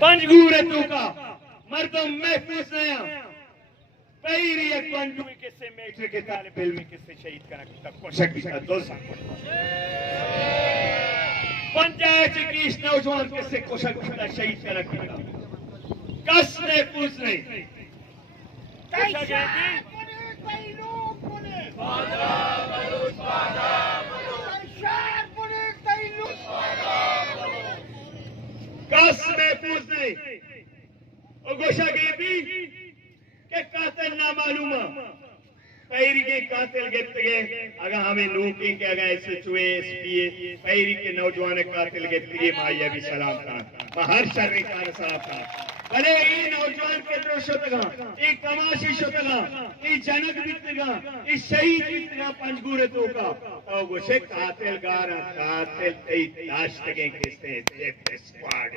پنجگورتوں کا مردم محفوظ نیا پیری ایک پنجوی کسے میٹر کے طالب علمی کسے شہید کرنا تک کوشک کا دوسا پنجایت کیش نوجوان کسے کوشک کا شہید کرنا کس محفوظ نہیں کوشک ہے کس محفوظ نہیں اور گوشہ گئی بھی کہ قاتل نامعلومہ پیری کے قاتل گفت گئے اگر ہمیں نوکی کہ اگر ایسے چوئے اس لیے پیری کے نوجوان قاتل گفت گئے مائی ابھی سلام تھا مہر شرعی کار صاحب تھا بلے ای نوجوان کے در شدگا ای کماشی شدگا ای جنگ بیتگا ای شہید بیتگا پنجگورتوں کا تو گوشے قاتل گارا قاتل تی داشتگیں کستے ڈیپ اسکواڈ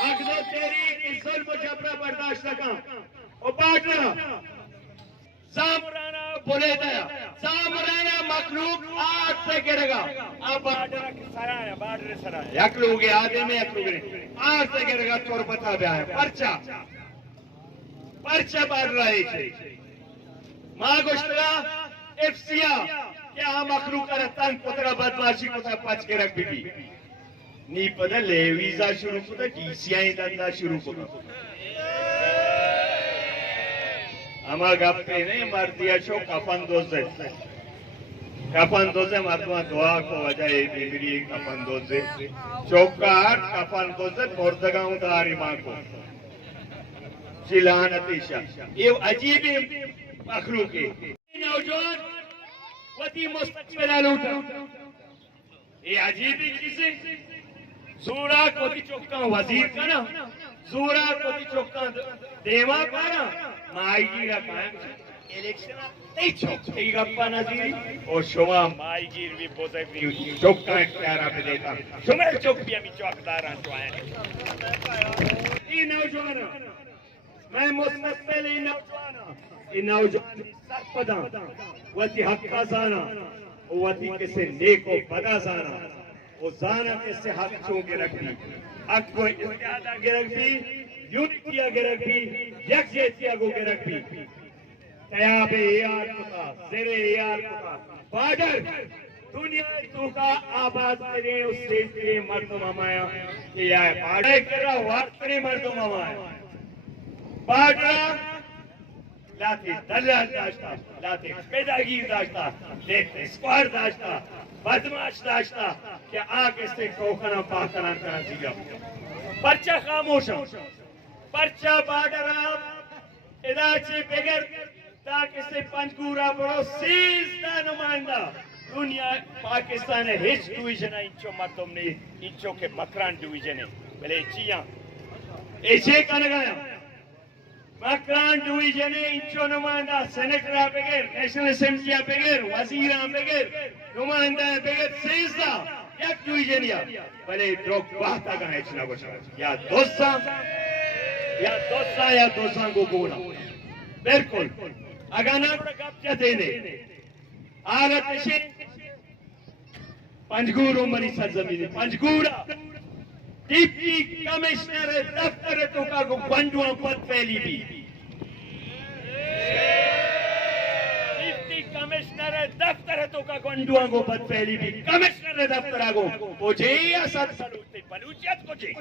حق دو تیری کی ظلم و جبرہ برداشت لگا او پاٹنا زامرانا بولے دیا زامرانا مخلوق آج سے گرے گا اب بارڈر کی سرایا بارڈر سرایا یک لوگ آدھے میں یک لوگ نہیں آج سے گرے گا چور بتا بیا ہے پرچہ بار رہے چھے ماں گوشتگا افسیا کیا مخلوق رتن پترہ بدماشی کو سب پچ کے رکھ بھی نی پدہ لیویزا شروع کتا ڈی آئی دندہ شروع کتا اما گپتے نہیں مردیا شو کفن دوزے مردوان دعا کو وجہ بیگری کفن دوزے چوکار کفن دوزے مردگاؤں داری ماں کو چلانتی شاہ یہ عجیب مخلوق ہے نوجوان وطی مستقبل لوٹا یہ عجیب چیزیں زورا کو دی چوکاں وزیر کنا زورا کو دی چوکاں دیوا کنا مائی گیرہ قائم الیکشن تی چوکی گپا نظیری اور شما مائی گیر بھی بزرگ نہیں ہوتی چوکاں اختیارہ پہ دیتا شما چوک بھی ہمیں چوکداران تو آئیں ای نوجوانا میں مستقبل ای نوجوان سرپداں وطی حقا زانا وطی کسے نیکو بدا زانا وہ زانا کسے حق چونکے رکھ دی حق کو اتحادہ کے رکھ دی یونٹیا کے رکھ دی یک جیتیا کو کے رکھ دی تیاب ایار کتا زیر ایار کتا بارڈر دنیا تو کا آباد کرے اس سے تیرے مردم ہمایا کہ آئے بارڈر کرا وارد کرے مردم ہمایا بارڈر لاتے دلال داشتا لاتے پیداگیر داشتا لیتے اسکوار داشتا بدماش داشتا کہ آگ اس سے کوکنا پاکنا کرنا سیگا پرچہ خاموشا پرچہ بارڈر آپ اداچے بگر تاکہ سے پنجگورا بڑو سیزدہ نمائندہ دنیا پاکستان ہے ہیچ ڈویژن ہے انچو مردم نے انچو کے مکران ڈویژن ہے بلے چیاں ایچے کا نگایا مکران ڈویژن ہے انچو نمائندہ سینیٹرہ بگر نیشنل اسمبلیہ بگر وزیران بگر نمائندہ بگر سیزدہ یک ڈویژن یا بلے دروگ باہتا گا ہے چنا گوشا یا دوستان کو گونا بلکل اگر نام رکاب جاتے نے آلت نشین پنجگوروں منی سرزمین پنجگورا ڈپٹی کمشنر دفتر تو کا کو گنڈوان پت پہلی بھی ڈپٹی کمشنر دفتر تو کا گنڈوان کو پت پہلی بھی کمشنر دفتر آگو کو جے یا ساتھ سلوٹتے بلوچیت کو جے